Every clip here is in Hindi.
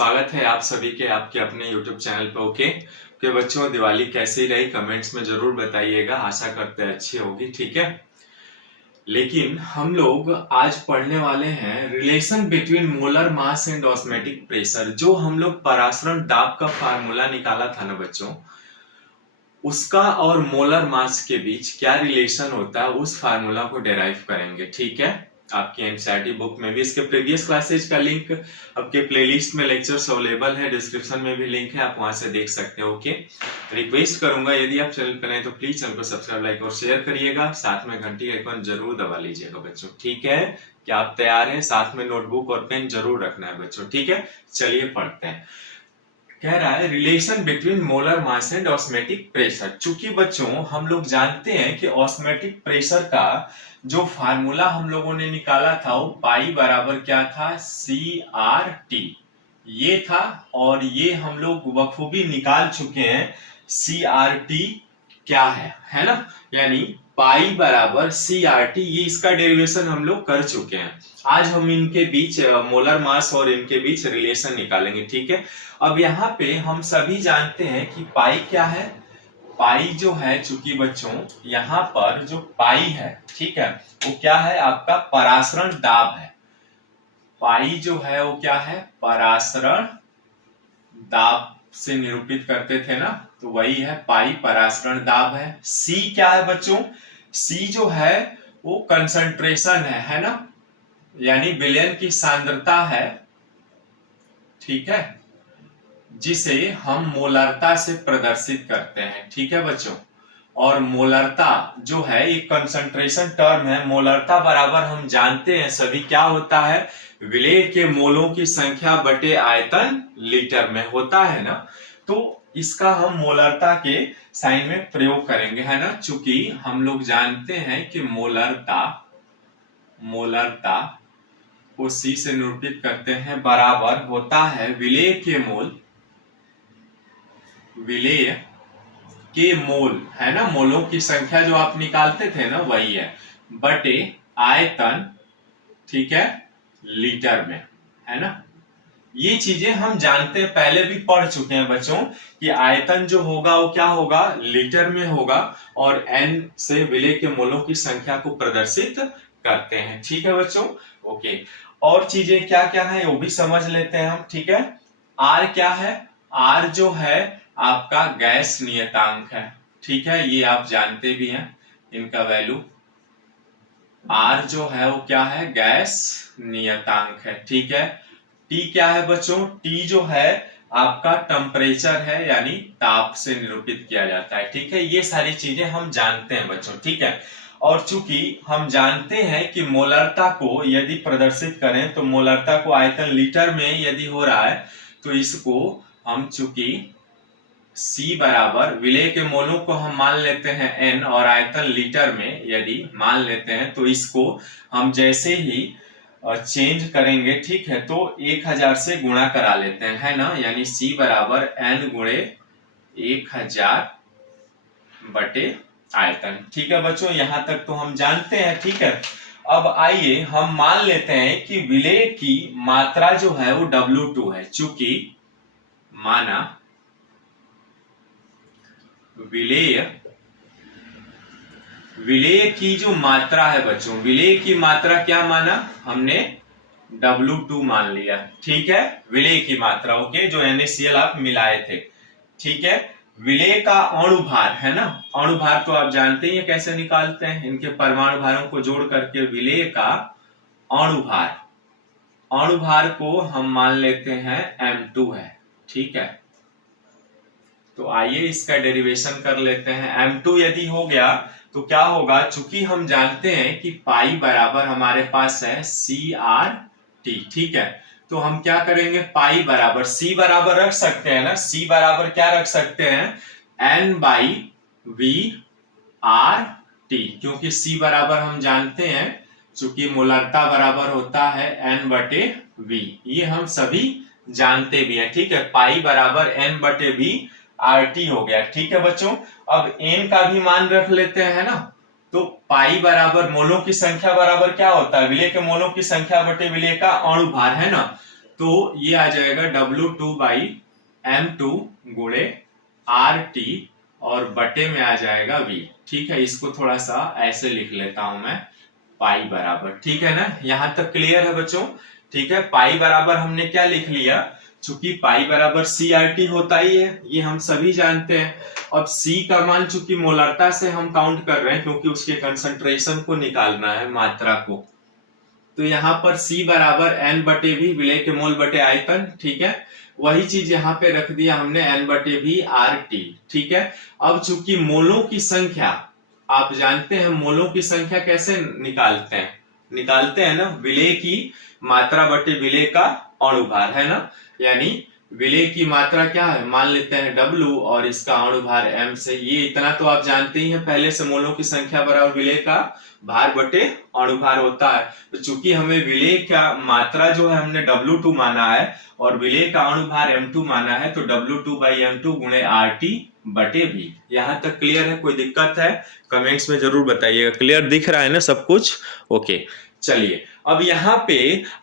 स्वागत है आप सभी के आपके अपने YouTube चैनल पे। ओके बच्चों, दिवाली कैसी रही कमेंट्स में जरूर बताइएगा। आशा करते हैं अच्छी होगी। ठीक है, लेकिन हम लोग आज पढ़ने वाले हैं relation between molar mass and osmotic pressure. जो हम लोग परासरण दाब का फार्मूला निकाला था ना बच्चों, उसका और मोलर मास के बीच क्या रिलेशन होता है उस फार्मूला को डेराइव करेंगे। ठीक है, आपकी एनसीईआरटी बुक में भी इसके प्रीवियस क्लासेज का लिंक आपके प्लेलिस्ट में लेक्चर्स अवेलेबल है, डिस्क्रिप्शन में भी लिंक है, आप वहां से देख सकते हैं। ओके, रिक्वेस्ट करूंगा यदि आप चैनल पर नए तो प्लीज चैनल को सब्सक्राइब, लाइक और शेयर करिएगा। साथ में घंटी का आइकन जरूर दबा लीजिएगा बच्चों। ठीक है, क्या आप तैयार हैं? साथ में नोटबुक और पेन जरूर रखना है बच्चों। ठीक है, चलिए पढ़ते हैं। कह रहा है relation between molar mass and osmotic pressure. चूंकि बच्चों हम लोग जानते हैं कि ऑस्मेटिक प्रेशर का जो फार्मूला हम लोगों ने निकाला था वो पाई बराबर क्या था, CRT ये था। और ये हम लोग बखूबी निकाल चुके हैं CRT क्या है ना। यानी पाई बराबर CRT, ये इसका डेरिवेशन हम लोग कर चुके हैं। आज हम इनके बीच मोलर मास और इनके बीच रिलेशन निकालेंगे। ठीक है, अब यहाँ पे हम सभी जानते हैं कि पाई क्या है। पाई जो है, चूंकि बच्चों यहाँ पर जो पाई है, ठीक है, वो क्या है, आपका परासरण दाब है। पाई जो है वो क्या है, परासरण दाब से निरूपित करते थे ना, तो वही है पाई, परासरण दाब है। सी क्या है बच्चों, सी जो है वो कंसंट्रेशन है ना, यानी विलयन की सांद्रता है। ठीक है, जिसे हम मोलरता से प्रदर्शित करते हैं। ठीक है बच्चों, और मोलरता जो है एक कंसंट्रेशन टर्म है। मोलरता बराबर हम जानते हैं सभी क्या होता है, विलेय के मोलों की संख्या बटे आयतन लीटर में होता है ना। तो इसका हम मोलरता के साइन में प्रयोग करेंगे, है ना। चूंकि हम लोग जानते हैं कि मोलरता को सी से निरूपित करते हैं, बराबर होता है विलेय के मोल है ना, मोलों की संख्या जो आप निकालते थे ना वही है, बटे आयतन, ठीक है, लीटर में, है ना। ये चीजें हम जानते हैं, पहले भी पढ़ चुके हैं बच्चों कि आयतन जो होगा वो क्या होगा, लीटर में होगा, और एन से विलेय के मोलों की संख्या को प्रदर्शित करते हैं। ठीक है बच्चों, ओके। और चीजें क्या क्या है वो भी समझ लेते हैं हम। ठीक है, आर क्या है, आर जो है आपका गैस नियतांक है। ठीक है, ये आप जानते भी हैं इनका वैल्यू। आर जो है वो क्या है, गैस नियतांक है। ठीक है, टी क्या है बच्चों, टी जो है आपका टेम्परेचर है, यानी ताप से निरूपित किया जाता है। ठीक है, ये सारी चीजें हम जानते हैं बच्चों। ठीक है, और चूंकि हम जानते हैं कि मोलरता को यदि प्रदर्शित करें तो मोलरता को आयतन लीटर में यदि हो रहा है तो इसको हम चूंकि C बराबर विलेय के मोलों को हम मान लेते हैं N और आयतन लीटर में यदि मान लेते हैं, तो इसको हम जैसे ही चेंज करेंगे, ठीक है, तो 1000 से गुणा करा लेते हैं, है ना। यानी C बराबर N गुणे 1000 बटे आयतन। ठीक है बच्चों, यहां तक तो हम जानते हैं। ठीक है, अब आइए हम मान लेते हैं कि विलेय की मात्रा जो है वो W2 है। चूंकि माना विलेय की जो मात्रा है बच्चों, विलेय की मात्रा क्या माना हमने, W2 मान लिया। ठीक है, विलेय की मात्रा, ओके, जो NaCl आप मिलाए थे। ठीक है, विलेय का अणु भार है ना, अणु भार तो आप जानते ही हैं कैसे निकालते हैं, इनके परमाणु भारों को जोड़ करके विलेय का अणु भार को हम मान लेते हैं M2 है। ठीक है, तो आइए इसका डेरिवेशन कर लेते हैं। M2 यदि हो गया तो क्या होगा, चूंकि हम जानते हैं कि पाई बराबर हमारे पास है CRT। ठीक है, तो हम क्या करेंगे, पाई बराबर C बराबर रख सकते हैं ना, C बराबर क्या रख सकते हैं, N/V/RT, क्योंकि C बराबर हम जानते हैं, चूंकि मोलरता बराबर होता है N/V, ये हम सभी जानते भी हैं। ठीक है, पाई बराबर N/V/RT हो गया। ठीक है बच्चों, अब N का भी मान रख लेते हैं ना, तो पाई बराबर मोलों की संख्या बराबर क्या होता है, विलेय के मोलों की संख्या बटे विलेय का अणु भार, है ना। तो ये आ जाएगा W2/m2 गुणे RT और बटे में आ जाएगा V। ठीक है, इसको थोड़ा सा ऐसे लिख लेता हूं मैं, पाई बराबर। ठीक है ना, यहां तक क्लियर है बच्चों? ठीक है, पाई बराबर हमने क्या लिख लिया, चूंकि पाई बराबर CRT होता ही है, ये हम सभी जानते हैं। अब C का मान चूंकि मोलरता से हम काउंट कर रहे हैं, क्योंकि उसके कंसंट्रेशन को निकालना है, मात्रा को, तो यहाँ पर C बराबर N/V विलेय के मोल बटे आयतन। ठीक है, वही चीज यहाँ पे रख दिया हमने, N/V RT। ठीक है, अब चूंकि मोलों की संख्या आप जानते हैं, मोलों की संख्या कैसे निकालते हैं ना, विलेय की मात्रा बटे विलेय का अणुभार, है ना। यानी विलेय की मात्रा क्या है, मान लेते हैं W और इसका अणुभार M से, ये इतना तो आप जानते ही हैं पहले से, मोलों की संख्या बराबर विलेय का भार बटे अणुभार होता है। तो चूंकि हमें विलेय का मात्रा जो है हमने W2 माना है और विलेय का अणुभार M2 माना है, तो W2/M2 गुणे RT बटे V। यहां तक क्लियर है? कोई दिक्कत है कमेंट्स में जरूर बताइएगा। क्लियर दिख रहा है ना सब कुछ? ओके, चलिए अब यहाँ पे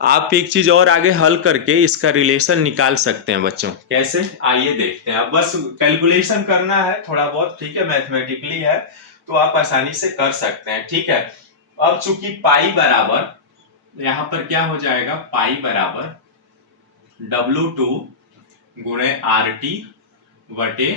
आप एक चीज और आगे हल करके इसका रिलेशन निकाल सकते हैं बच्चों। कैसे, आइए देखते हैं। अब बस कैलकुलेशन करना है थोड़ा बहुत, ठीक है, मैथमेटिकली है तो आप आसानी से कर सकते हैं। ठीक है, अब चूंकि पाई बराबर यहाँ पर क्या हो जाएगा, पाई बराबर W2 गुणे RT बटे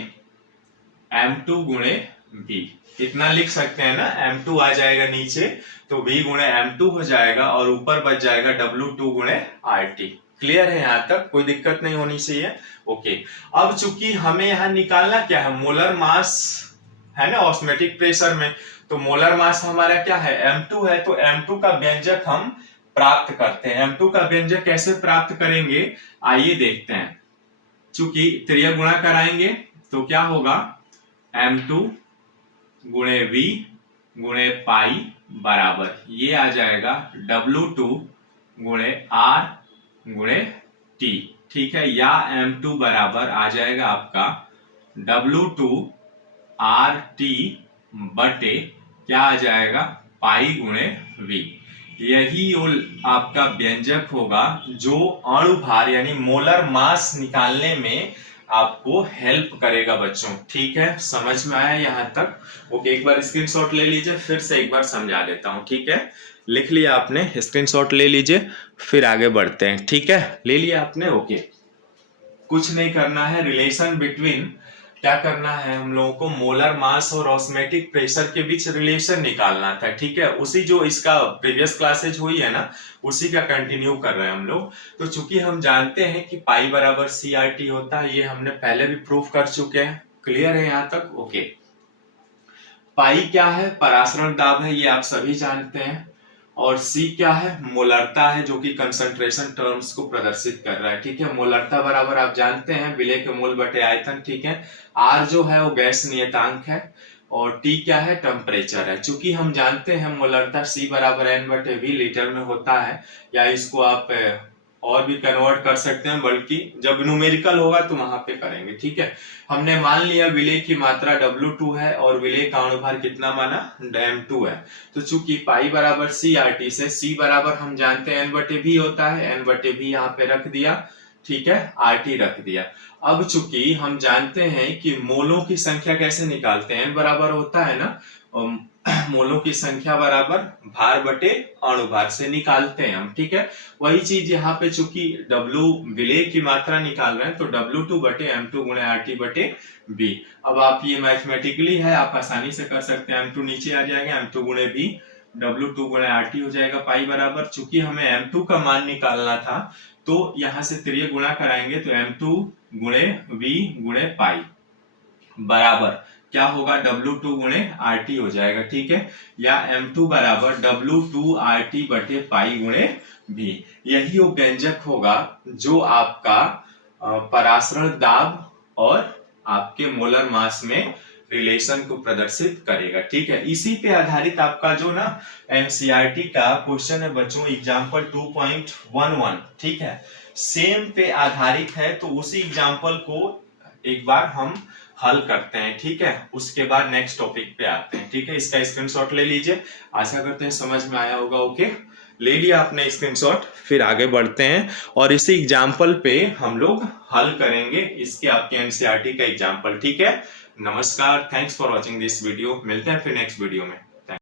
M2 गुणे V। कितना लिख सकते हैं ना, M2 आ जाएगा नीचे तो V गुणे M2 हो जाएगा और ऊपर बच जाएगा W2 गुणे RT। क्लियर है? यहाँ तक कोई दिक्कत नहीं होनी चाहिए। ओके, अब चूंकि हमें यहाँ निकालना क्या है, मोलर मास है ना ऑस्मोटिक प्रेशर में, तो मोलर मास हमारा क्या है, M2 है, तो M2 का व्यंजक हम प्राप्त करते हैं। M2 का व्यंजक कैसे प्राप्त करेंगे, आइए देखते हैं। चूंकि त्रिय गुणा कराएंगे तो क्या होगा, M2 गुणे V गुणे पाई बराबर ये आ जाएगा W2 गुणे R गुणे T। ठीक है, या M2 बराबर आ जाएगा आपका W2 RT बटे क्या आ जाएगा, पाई गुणे V। यही आपका व्यंजक होगा जो अणुभार यानी मोलर मास निकालने में आपको हेल्प करेगा बच्चों। ठीक है, समझ में आया यहाँ तक? ओके, एक बार स्क्रीनशॉट ले लीजिए, फिर से एक बार समझा देता हूँ। ठीक है, लिख लिया आपने, स्क्रीनशॉट ले लीजिए, फिर आगे बढ़ते हैं। ठीक है, ले लिया आपने? ओके, कुछ नहीं करना है, रिलेशन बिटवीन क्या करना है हम लोगों को, मोलर मास और ऑस्मोटिक प्रेशर के बीच रिलेशन निकालना था। ठीक है, उसी जो इसका प्रीवियस क्लासेज हुई है ना, उसी का कंटिन्यू कर रहे हैं हम लोग। तो चूंकि हम जानते हैं कि पाई बराबर CRT होता है, ये हमने पहले भी प्रूफ कर चुके हैं। क्लियर है यहाँ तक? ओके, पाई क्या है, परासरण दाब है, ये आप सभी जानते हैं। और C क्या है, मोलरता है, जो कि कंसंट्रेशन टर्म्स को प्रदर्शित कर रहा है। ठीक है, मोलरता बराबर आप जानते हैं विलेय के मोल बटे आयतन। ठीक है, R जो है वो गैस नियतांक है और T क्या है, टेम्परेचर है। चूंकि हम जानते हैं मोलरता C बराबर N/V लीटर में होता है, या इसको आप और भी कन्वर्ट कर सकते हैं, बल्कि जब न्यूमेरिकल होगा तो वहां पे करेंगे। ठीक है, हमने मान लिया विलेय की मात्रा W2 है और विलेय का अणुभार कितना माना, M2 है। तो चूंकि पाई बराबर CRT से C बराबर हम जानते हैं N/V होता है, N/V यहाँ पे रख दिया। ठीक है, RT रख दिया। अब चूंकि हम जानते हैं कि मोलों की संख्या कैसे निकालते हैं, N बराबर होता है ना मोलों की संख्या बराबर भार बटे अणुभार से निकालते हैं हम। ठीक है, वही चीज यहाँ पे चूंकि W विलेय की मात्रा निकाल रहे हैं, तो W2 बटे M2 गुणे RT बटे B। अब आप ये मैथमेटिकली है, आप आसानी से कर सकते हैं। M2 नीचे आ जाएगा, M2 गुणे B, W2 गुणे RT हो जाएगा पाई बराबर। चूंकि हमें M2 का मान निकालना था, तो यहाँ से त्रिय गुणा कराएंगे तो M2 गुणे V गुणे पाई बराबर क्या होगा, W2 गुणे RT हो जाएगा। ठीक है, या M2 बराबर W2 RT बटे पाई गुणे V। यही वो व्यंजक होगा जो आपका परासरण दाब और आपके मोलर मास में रिलेशन को प्रदर्शित करेगा। ठीक है, इसी पे आधारित आपका जो ना NCERT का क्वेश्चन है बच्चों, एग्जाम्पल 2.11। ठीक है, सेम पे आधारित है, तो उसी एग्जाम्पल को एक बार हम हल करते हैं। ठीक है, उसके बाद नेक्स्ट टॉपिक पे आते हैं। ठीक है, इसका स्क्रीनशॉट ले लीजिए, आशा करते हैं समझ में आया होगा। ओके, ले लिया आपने स्क्रीनशॉट, फिर आगे बढ़ते हैं और इसी एग्जाम्पल पे हम लोग हल करेंगे इसके आपके एनसीईआरटी का एग्जाम्पल। ठीक है, नमस्कार, thanks for watching this video. मिलते हैं फिर नेक्स्ट वीडियो में।